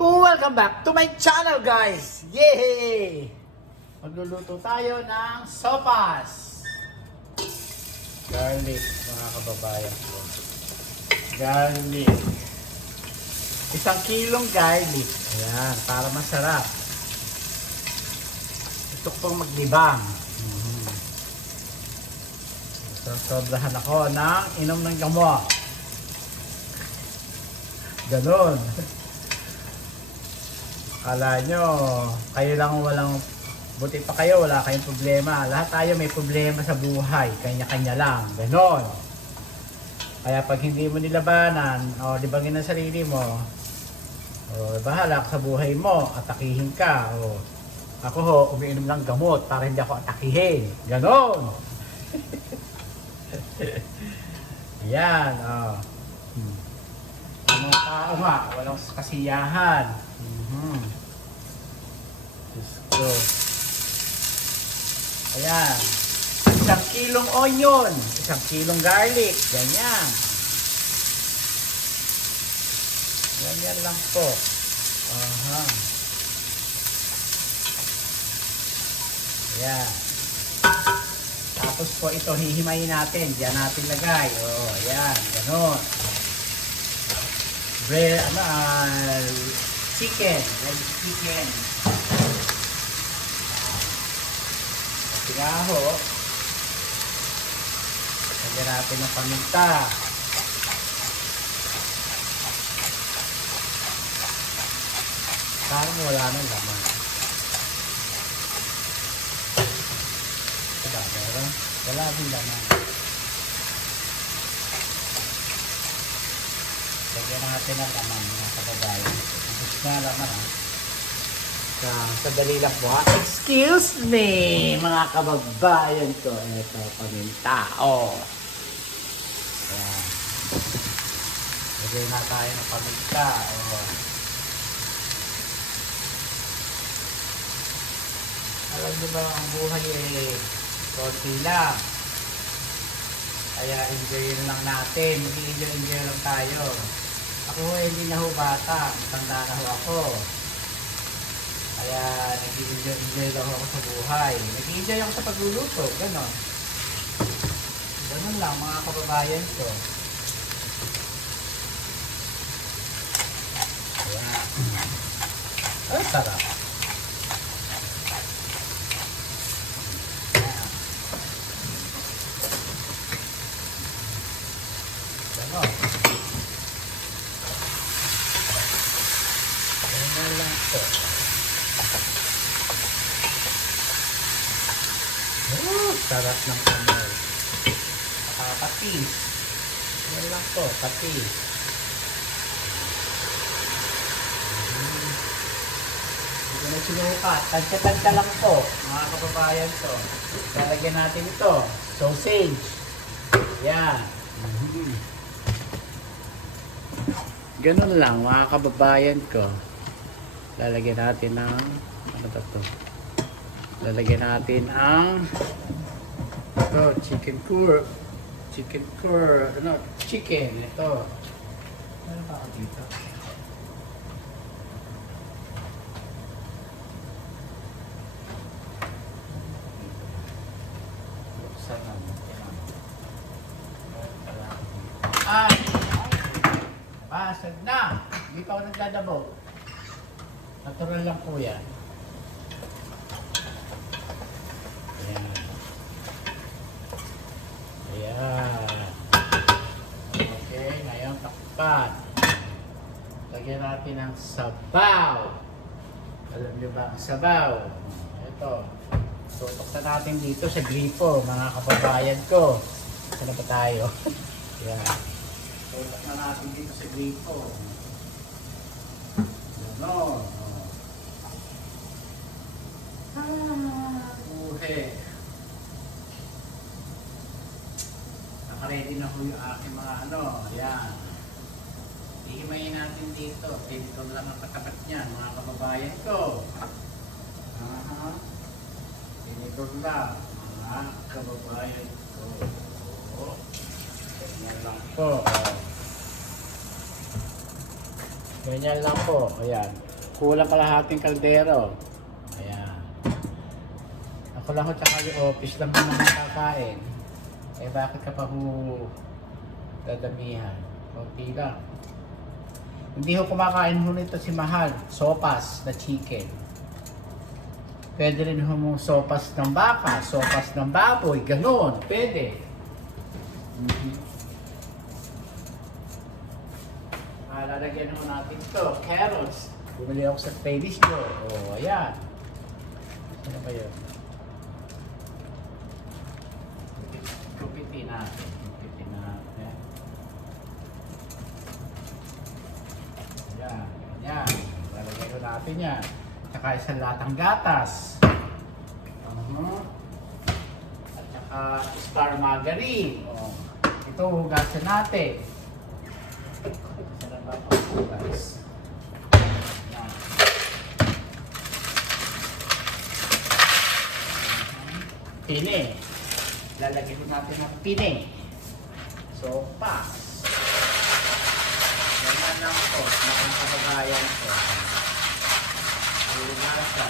Welcome back to my channel, guys! Yay! Magluluto tayo ng sopas. Garlic, mga kababayan ko. Garlic. 1 kilong garlic. Ayan, para masarap. Gusto ko pong maglibang. Sobrahan ako ng inom ng gamot. Ganon. Akala nyo, kayo lang walang, buti pa kayo, wala kayong problema. Lahat tayo may problema sa buhay, kanya-kanya lang, ganon. Kaya pag hindi mo nilabanan, o libangin ang sarili mo, o bahala ka sa buhay mo, atakihin ka, o ako ho, umiinom ng gamot para hindi ako atakihin, ganon. Yan, o. Ang mga tao nga, walang kasiyahan. Diyos ko. Ayan. 1 kilong onion. 1 kilong garlic. Ganyan. Ganyan lang po. Ayan. Tapos po ito, hihimayin natin. Diyan natin lagay. Oh, ayan. Ganon. Chicken. Red chicken. Sigaho. Lagyan natin ng paminta. Parang wala nang laman. Diba, meron? Wala din laman. Lagyan natin ng laman, mga kababayan. Gusto na laman, ha? Sadali lang po, ha? Excuse me, mga kababayan ko. Ito, paminta. Oh. Ayan. Lagyan na tayo ng paminta. Oh. Alam niyo ba, ang buhay konti lang. Kaya enjoy lang natin. Mag-enjoy lang tayo. Ako hindi na ho bata. Tanda na ho ako. Kaya nag-enjoy lang ako sa buhay. Nag-enjoy ako sa pagluluto. Ganon. Ganon lang, mga kababayan ko. Ayan. Ay, sarap. Ganon. Ganon lang po. Sarap ng kamay. Patis. Yan lang po, patis. Hindi ko na sinukat. Tagka-tagka lang po, mga kababayan ko. Lalagyan natin ito. Sausage. Yan. Ganun lang, mga kababayan ko. Lalagyan natin ng ano to? Lalagyan natin ang chicken ito, ano ba dito? Basag na, hindi pa ako nagdadabo. Natural lang po yan. Ayan. Okay, ngayon takpan. Lagyan natin ng sabaw. Alam niyo ba ang sabaw? Ito. Tutok na natin dito sa gripo, mga kababayan ko. Saan ba tayo? Ayan. Tutok na natin dito sa gripo. Ganon. Buhe. Nakaready na ho yung aking mga ano. Ayan. Ihimayin natin dito. Dito lang ang katapat niyan, mga kababayan ko. Dito lang, mga kababayan ko. Ganyan lang po. Ganyan lang po. Ayan. Kulang kalahating kaldero. Ayan. Ako lang ho tsaka yung office lang naman kakain. Eh bakit ka pa ho dadamihan? Kunti lang. Hindi ho kumakain ho nito si Mahal. Sopas na chicken. Pwede rin ho mo sopas ng baka, sopas ng baboy, gano'n. Pwede. Lalagyan ho natin ito. Carrots. Bumili ako sa playlist ko. O, ayan. Ano ba yun? Kupitin natin. Kupitin natin. Ayan. Ayan. Lalagyan ho natin yan. Tsaka isang latang gatas. At tsaka star margarine. O, ito hugasan natin. Sarap ang hugas. Pine. Lalagyan din natin ng pine. Sopas. Ganyan lang po. Mga kababayan ko. Lulasa.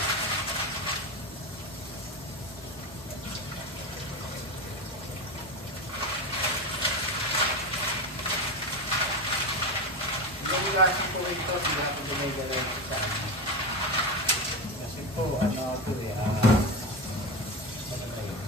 Lulasa po ito. Sila po dumay-galay ko sa ano. Kasi po, ano ito eh. Ano ba yun?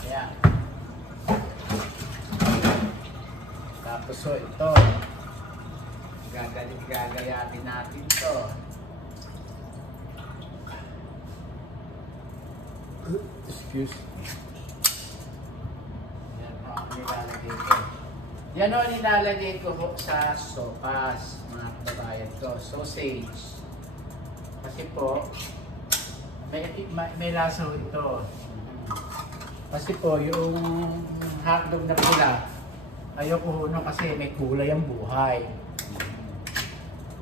Ayan. Tapos so ito. Gagayatin natin ito. Excuse me. Yan po ang nilalagay ko. Yan o nilalagay ko po sa sopas, mga kababayan ko. Sausage. Kasi po, may lasa ho ito. Kasi po, yung hotdog na pula, ayoko ho nung kasi may kulay ang buhay.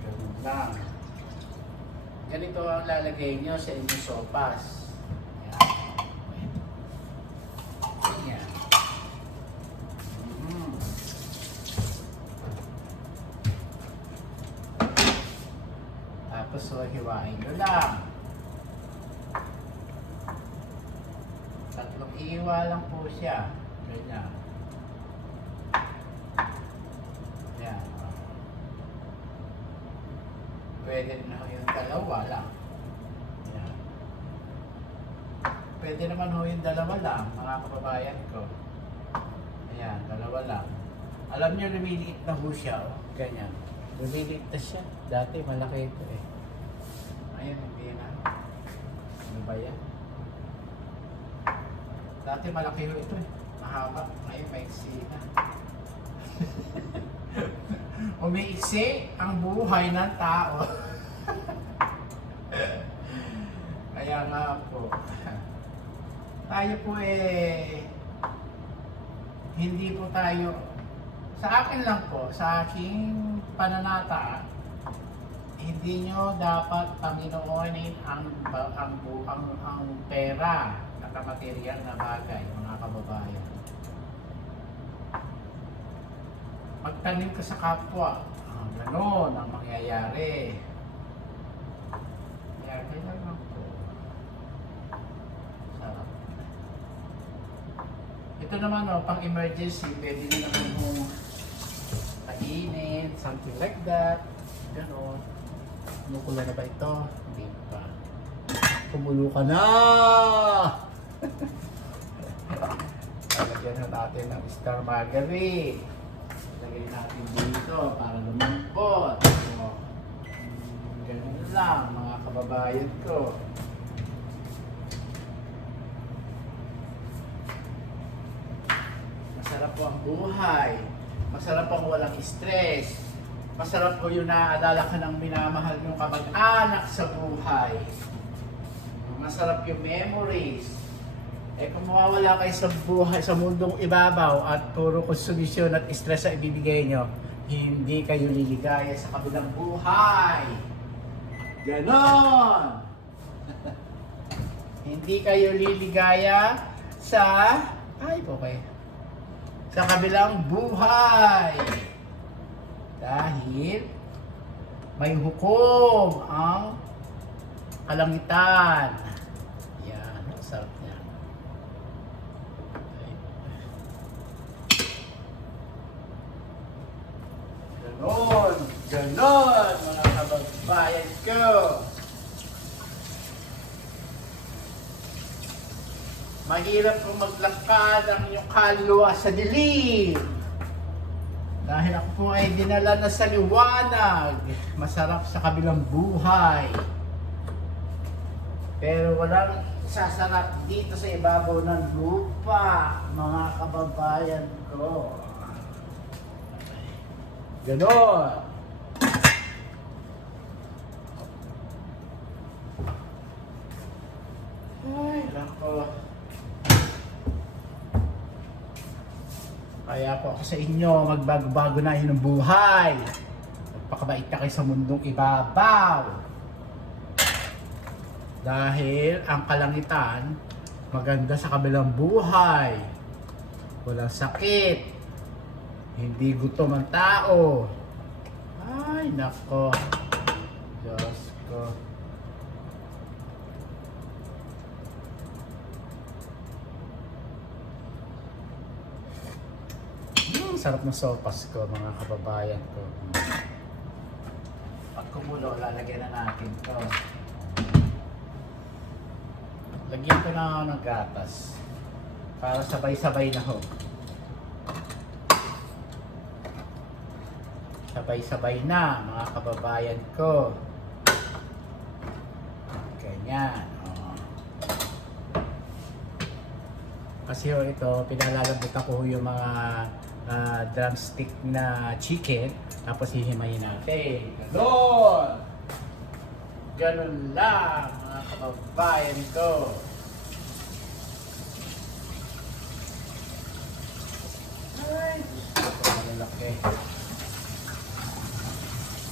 Ganun lang. Ganito ang lalagay nyo sa inyong sopas. Yan. Tapos so, hiwain nyo lang. Tatlong iwa lang po siya. Ganyan. Yan. Pwede na yung dalawa lang. Yan. Pwede naman ho yung dalawa lang, mga kababayan ko. Ayan, dalawa lang. Alam nyo, lumiliit na ho siya. Oh. Ganyan. Lumiliit na siya. Dati malaki ito eh. Ayan, hindi na. Ano ba yan? Dati malaki ho ito eh. Mahaba. Ngayon, maiksi na. Umiiksi ang buhay ng tao. Kaya nga po. Tayo po eh, hindi po tayo, sa akin lang po, sa aking pananata, hindi nyo dapat Panginoonin ang pera na kamaterial na bagay, mga kababayan. Magtanim ka sa kapwa, ganon ang mangyayari. Kaya kailan lang po. Sarap. Ito naman pang emergency, pwede nyo naman mong kainin, something like that. Ganon. Kumukulo na ba ito? Hindi pa. Kumulo ka na! Lagyan na natin ng star margarine. Lagay natin dito para lumambot. So, ganun lang mga kababayan ko. Masarap po ang buhay. Masarap ang walang stress. Masarap po yung naaalala ka ng minamahal yung kamag-anak sa buhay. Masarap yung memories. Eh kung mawawala kayo sa buhay, sa mundong ibabaw at puro konsumisyon at stress ang ibibigay nyo, hindi kayo liligaya sa kabilang buhay. Ganon! Hindi kayo liligaya sa... Ay, okay. Sa kabilang buhay. Dahil may hukom ang kalangitan. Yan, ang sarap niya. Ganon, ganon mga kababayan ko. Mahirap kung maglakad ang iyong kaluluwa sa dilim. Dahil ako po ay dinala na sa liwanag. Masarap sa kabilang buhay. Pero walang sasarap dito sa ibabaw ng lupa, mga kababayan ko. Ganon. Ay, nako. Kaya po ako sa inyo, magbago-bago na yun ang buhay. Magpakabait ka kayo sa mundong ibabaw. Dahil ang kalangitan, maganda sa kabilang buhay. Walang sakit. Hindi gutom ang tao. Ay, nako. Diyos ko. Sarap ng sopas ko, mga kababayan ko. Pag kumulo, lalagyan na natin to. Lagyan ko na ako ng gatas. Para sabay-sabay na ho. Sabay-sabay na, mga kababayan ko. Ganyan. Oh. Kasi ho ito, pinalalabutan ko yung mga drumstick na chicken, tapos hihimayin natin. Ganon! Ganon lang, mga kababayan ko. Ay, gusto ko malaki.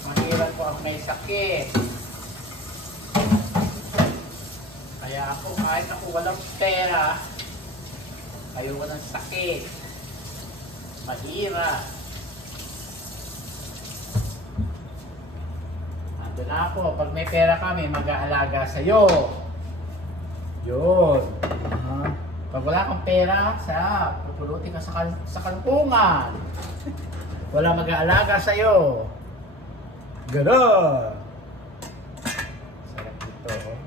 Mahirap po ang may sakit. Kaya ako, kahit ako walang pera, ayoko ng sakit. Mahirap. Ando na ako. Pag may pera kami, mag-aalaga sa'yo. Yun. Pag wala kang pera, pupulutin ka sa kalungan. Wala mag-aalaga sa'yo. Ganon. Sarap dito. Oh.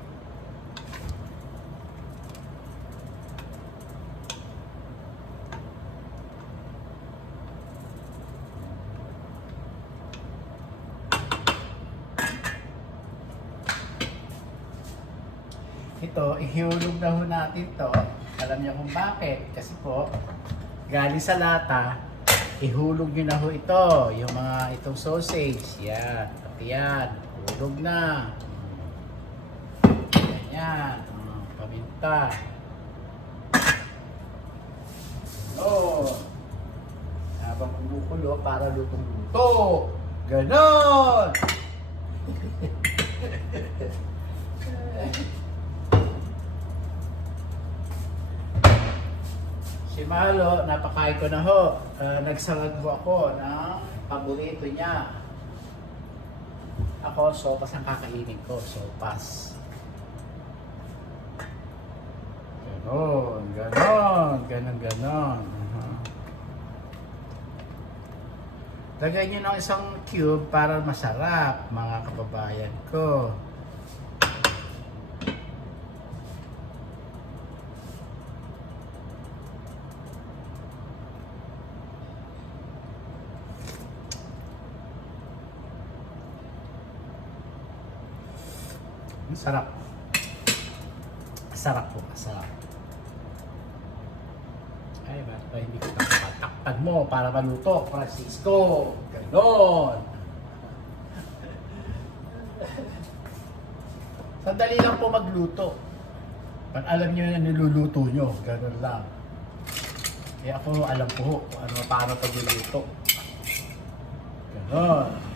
Ito, ihulog na ho natin to. Alam niyo kung bakit? Kasi po, galing sa lata, ihulog nyo na ho ito. Yung mga itong sausage. Yan. Pati yan. Hulog na. Ganyan. Paminta. Ganon. Habang kumukulo para lutong-luto. Ganon! Si Malo, napakain ko na ho. Nagsarag ho ako ng paborito niya. Ako, sopas ang kakainin ko. Sopas. Ganon, ganon, ganon, ganon. Lagay nyo ng isang cube para masarap, mga kababayan ko. Sarap. Sarap po, sarap. Ay, ba hindi ko takpan mo para maluto, Francisco? Ganon. Sandali lang po magluto. Pag alam nyo yung niluluto nyo, ganon lang. Kaya ako alam ko paano pagluluto. Ganon.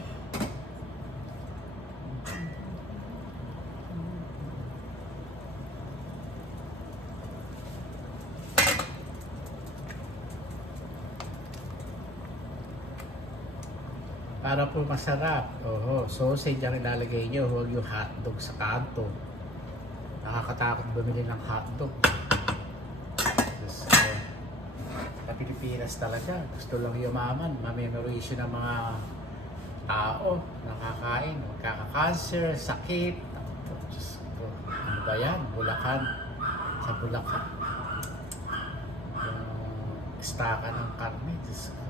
Para po masarap. Oho, sausage ang ilalagay nyo. Huwag yung hotdog sa kanto. Nakakatakot bumili ng hotdog. Diyos ko. Sa Pilipinas talaga. Gusto lang yumaman. Mamemorization ng mga tao. Nakakain. Magkaka-cancer, sakit. Diyos ko. Ano ba yan? Bulacan. Sa Bulacan. Yung staka ng karne. Diyos ko.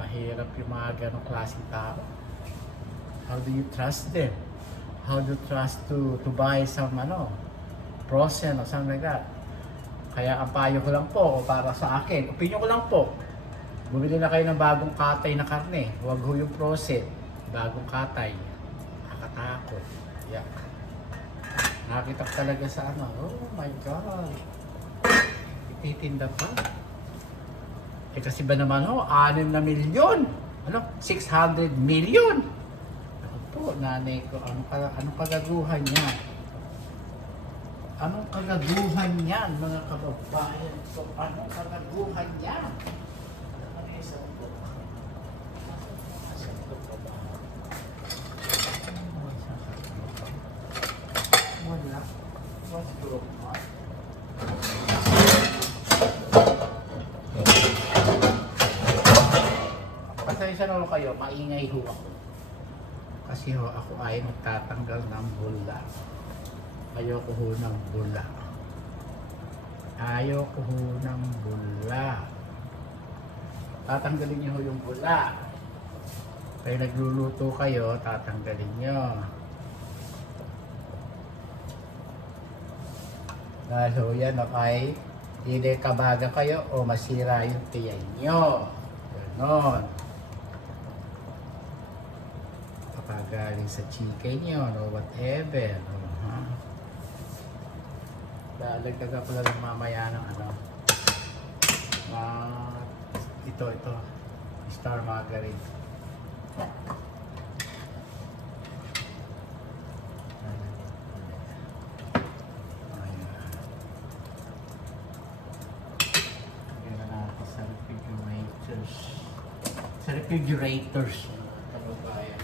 Mahirap yung mga ganong klaseng tao. How do you trust them? How do you trust to buy some frozen or something like that? Kaya ang payo ko lang po, o para sa akin, opinion ko lang po, bumili na kayo ng bagong katay na karne. Huwag ho yung frozen. Bagong katay. Nakakatakot. Yeah. Nakita ko talaga sa oh my God. Ititinda pa. Eh kasi ba naman 6 na milyon? 600 million? Ako po, nanay ko, anong kagaguhan niya? Anong kagaguhan niyan, mga kababayan? So, anong kagaguhan niya? Ano yung isang po? Isang po ba? Wala. What's going on? Pasensya na kayo, maingay ho ako. Kasi ho, ako ay magtatanggal ng bula. Ayoko ho ng bula. Ayoko ho ng bula. Tatanggalin niyo ho yung bula. Kaya nagluluto kayo, tatanggalin niyo. Dahil ho yan ay hindi kabaga kayo o masira yung tiyan niyo. Ganon. Galing sa chicken yun o whatever. Lalagdagan ko lang mamaya ng ito star margarine. Ayan na natin sa refrigerators. Kababayan.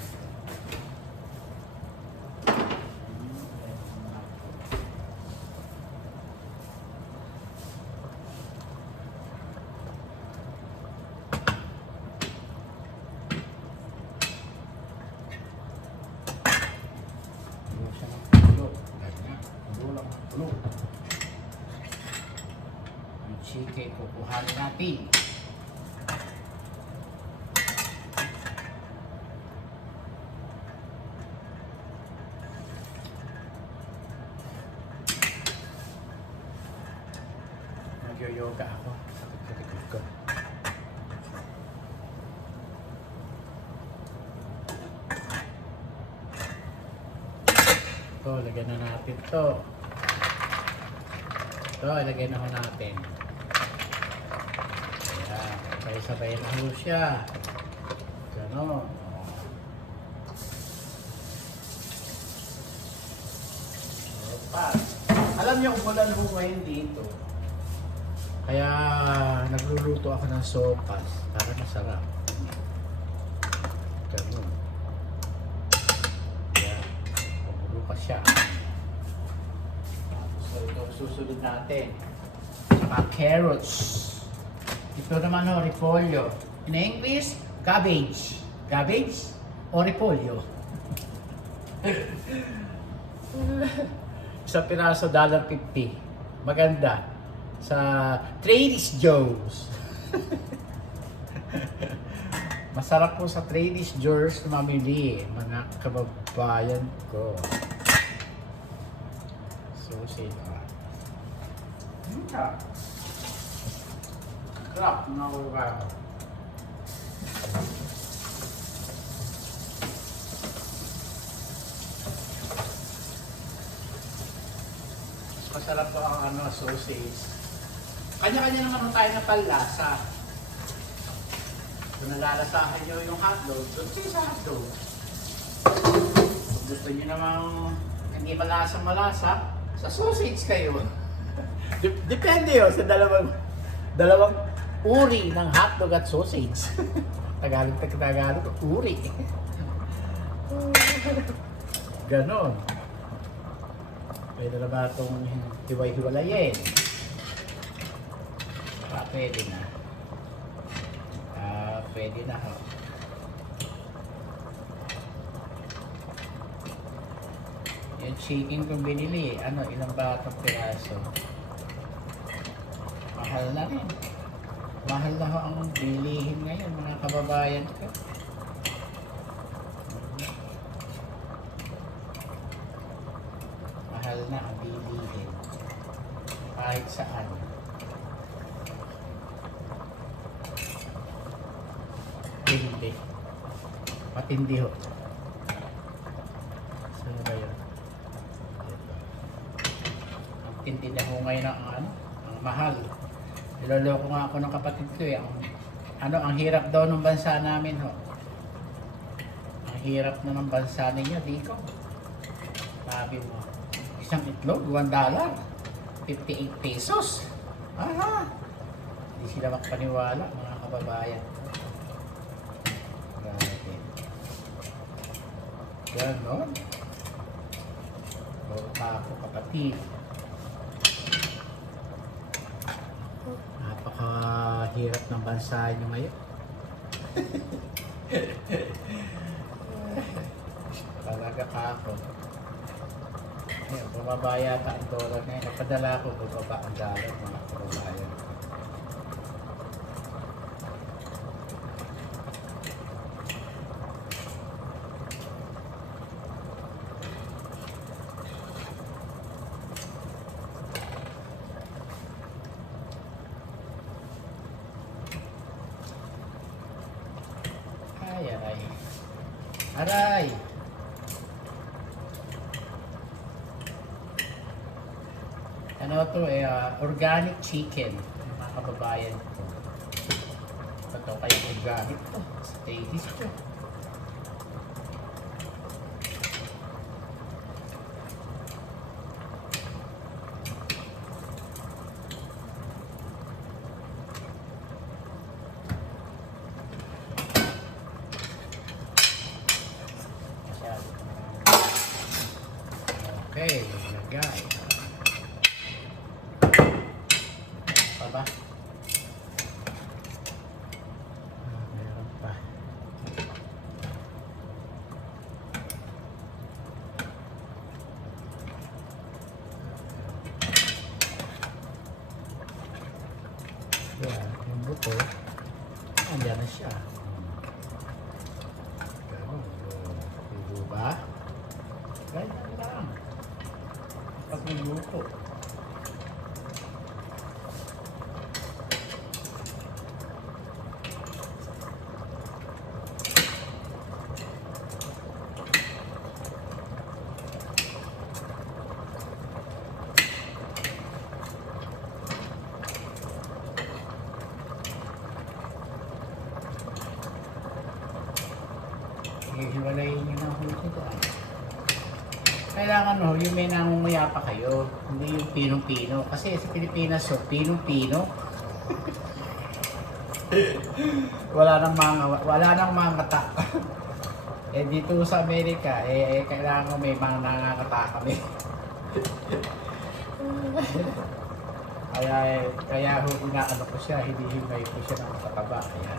Yung chicken, kukuhanin natin. Nag-yoga ako. Sakit sa likod ko. Ito, lagyan na natin ito. Ito, ilagay na ho natin. Ayan, sabay-sabay na ho siya. Ganon. Alam niyo, umulan ho ngayon dito. Kaya nagluluto ako ng sopas para masarap. Ganon. Ayan, pagulo pa siya. So ito susunod natin. Saka carrots. Ito naman repolyo. In English, cabbage. Cabbage o repolyo. Isang piraso, $1.50. Maganda. Sa Trader Joe's. Masarap po sa Trader Joe's mamili, mga kababayan ko. Sausage. Sarap na ko ba? Masarap po ang sausage. Kanya-kanya naman tayo ng panlasa. Kung nalalasahan nyo yung hotdog, doon kayo sa hotdog. Kung gusto nyo namang hindi malasa, sa sausage kayo. Depende yun sa dalawang uri ng hotdog at sausage. Tagalog, uri. Ganon. Pwede na ba itong hiwalay-hiwalayin? Pwede na. Pwede na ho. Yung chicken kong binili, ilang ba itong piraso? Mahal na rin. Mahal na ho ang bilihin ngayon, mga kababayan ko. Mahal na ang bilihin. Kahit saan. Matindi. Matindi ho. Saan ba yun? Ang tindi na ho ngayon ang mahal. Niloloko nga ako ng kapatid ko eh. Ang hirap daw ng bansa namin ho. Ang hirap na ng bansa ninyo, di ko. Sabi mo, isang itlog, $1. 58 pesos. Aha! Hindi sila makapaniwala, mga kababayan. Grabe. Ganon. Lolo pa ako, kapatid. Napakahirap ng bansa nyo ngayon. Talaga ka ako. Ngayon, bumaba yata ang dollar ngayon. Napadala ko, bumaba ang dollar, mga kababayan. Ay, aray. Aray! Ano to organic chicken, mga kababayan ko. Ito kayo organic to. Status to. Okay, lagay. Pa ba? Meron pa. Yan, yung buto. Andiyan na siya. Ganun. Diba? Ganyan lang. Pag niluto. Hiwalayin nyo na huli ko. Kailangan yung may nangungaya pa kayo, hindi yung pinong-pino. Kasi sa Pilipinas, pinong-pino. wala nang mga kata. Dito sa Amerika, kailangan may mga nangangata kami. kaya inaano ko siya, hindi himay ko siya ng kataba. Kaya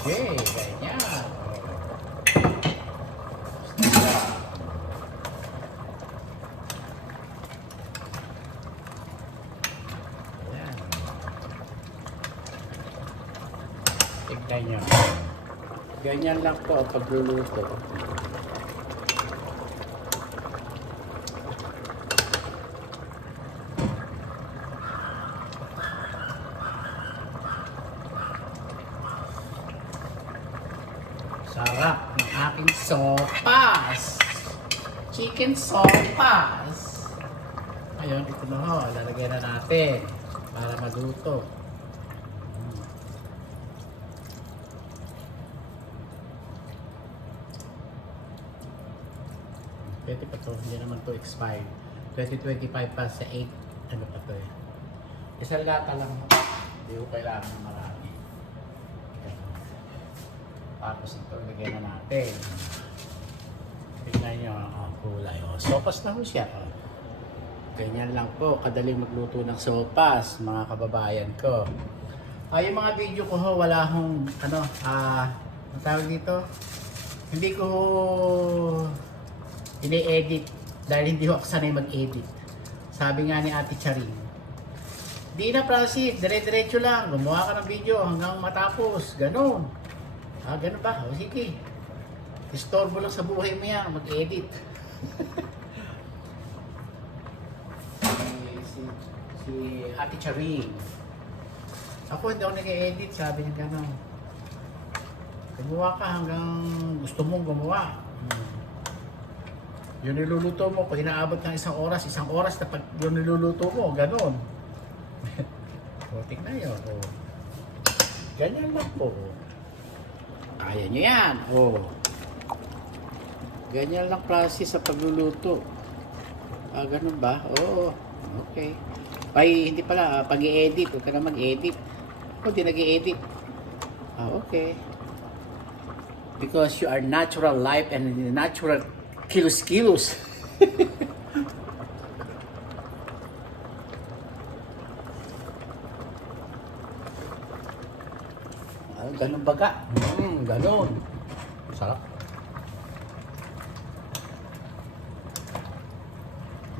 okay, ganyan. Ayan. Tignan nyo. Ganyan lang po ang pagluluto. Sarap ng aking sopas. Chicken sopas. Ayun, ito na ho. Lalagyan na natin para maluto. Pwede pa to, hindi naman to expired. 2025 pa sa 8, ano pa to eh. Isang lata lang, hindi ko kailangan ng marami. Tapos ito, lagyan na natin. Tignan nyo ang kulay. Sopas na ho siya. Ganyan lang po, kadaling magluto ng sopas, mga kababayan ko. Yung mga video ko ho, wala hong, ang tawag dito? Hindi ko ini-edit dahil hindi ako sanay mag-edit. Sabi nga ni Ate Charing, di na Francis, dire-diretso lang, gumawa ka ng video hanggang matapos, ganun. Ganun ba? O sige. Istorbo lang sa buhay mo yan, mag-edit. si Ate Charing. Ako hindi ako nag-edit, sabi niya gano'n. Gumawa ka hanggang gusto mong gumawa. Yung niluluto mo, kung inaabot ng isang oras na pag yung niluluto mo, gano'n. O, tignan yun. O. Ganyan lang po. Kaya nyo yan. O. Ganyan lang klase sa pagluluto. Ganun ba? Oo. Okay. Hindi pala, pag-i-edit. Huwag ka na mag-edit. Ako di nag-i-edit. Okay. Because you are natural life and natural kilos. Ganun baga. Ganun. Sarap.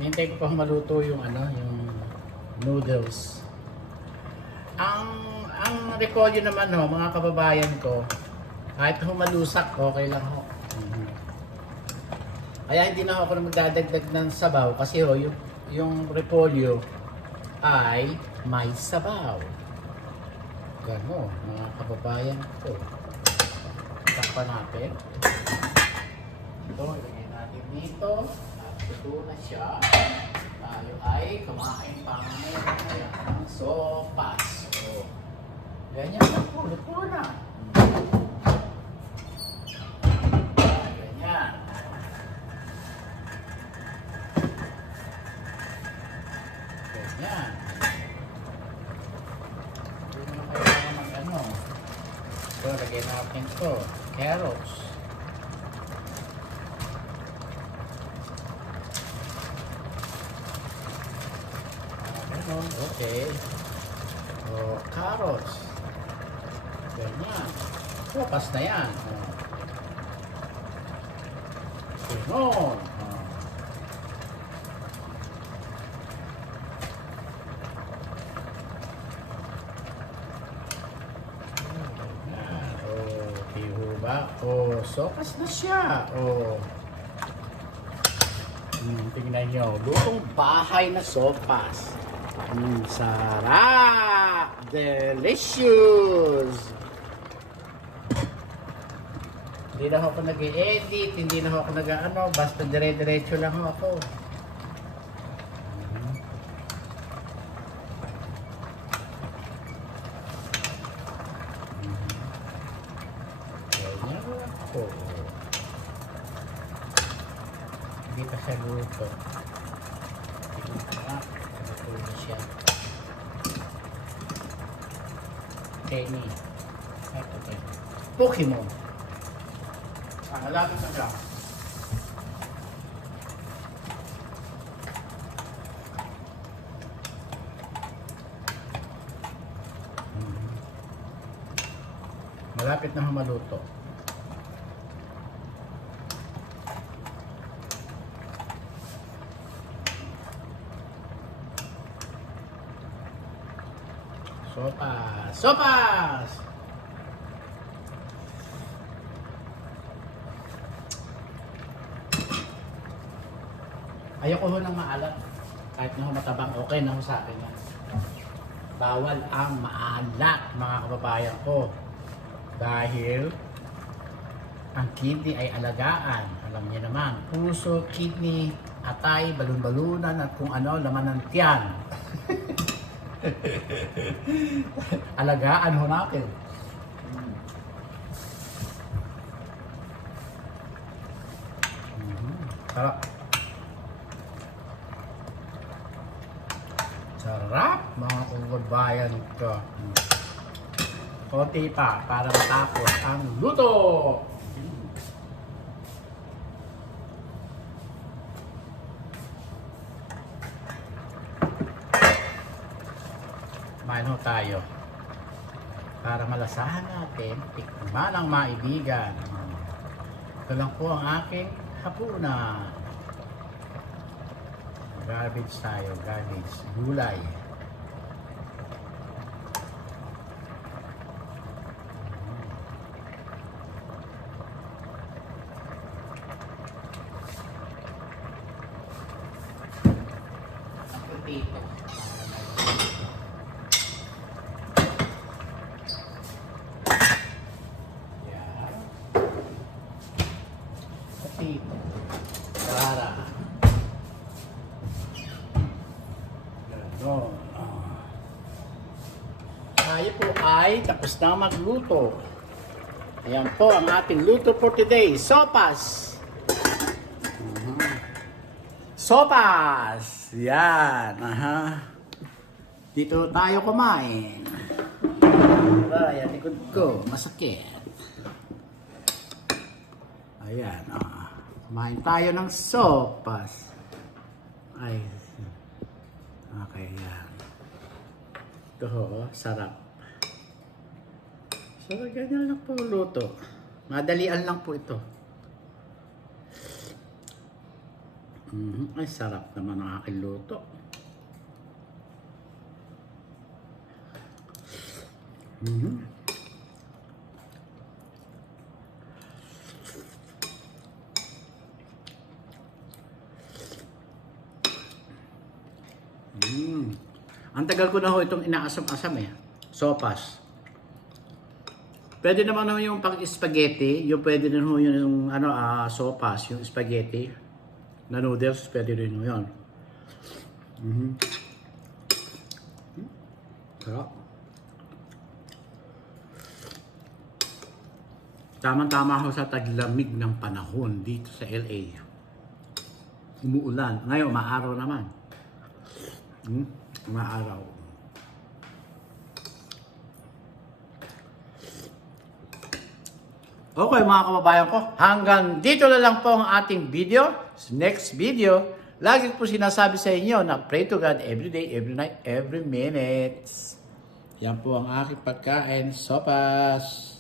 Hintay ko pa maluto yung yung noodles. Ang repolyo naman ho, mga kababayan ko, kahit humalusak, okay lang ho. Kaya hindi na ako magdadagdag ng sabaw kasi ho, yung repolyo ay may sabaw. Gano, mga kababayan ko. Takpan natin. Ito, ilagay natin dito. Ito na siya. Tayo ay kumain pa ngayon ng sopas. So, ganyan na po. Luto na. Ganyan. Ganyan. Hindi na kailangan mag-ano. So, lagyan natin ito. Carrots. Okay. Carrots. Ganyan. Sopas na yan. Ganon. Sopas na siya. Tingnan nyo. Lutong bahay na sopas. Sarap! Delicious! Hindi na ako nag-i-edit, hindi na ako nag-ano, basta dire-diretso lang ako. Ganyan ako. Hindi pa siya luto. Luto siya. Kenny. Ito ba? Pokemon. Lapit na siya. Malapit na maluto. Sopas! Sopas! Ayoko ho ng maalat. Kahit na ho matabang, okay na ho sa akin yan. Bawal ang maalat, mga kababayan ko. Dahil ang kidney ay alagaan. Alam niyo naman, puso, kidney, atay, balon-balunan at kung ano, laman ng tiyan. Alagaan ho natin. Sarap. Sarap mga kababayan ko. Konti pa para matapos ang luto. Mano tayo para malasahan natin, tikman ang maibigan. Ito lang po ang aking hapunan. Garbage tayo, garbage, gulay. Ang potato. Yan. Potato. Clara. Ganon. Tayo po ay tapos na magluto. Ayan po ang ating luto for today. Sopas! Sopas! Yan. Aha. Dito tayo kumain. Ay, ang likod ko. Masakit. Ayan. Kumain tayo ng sopas. Ay. Okay, yan. Ito ho, sarap. So, ganyan lang po luto. Madalian lang po ito. Ay, sarap naman ang aking luto. Ang tagal ko na ho itong inaasam-asam eh. Sopas. Pwede naman ho yung pang-spaghetti. Yung pwede din ho yung sopas, yung spaghetti na noodles. Pwede rin ho yun. Sarap. Tama-tama ho sa taglamig ng panahon dito sa LA. Umuulan. Ngayon, maaraw naman. Maaraw. Okay mga kababayan ko, hanggang dito na lang po ang ating video. Next video, lagi po sinasabi sa inyo na pray to God every day, every night, every minute. Yan po ang aking pagkain, sopas.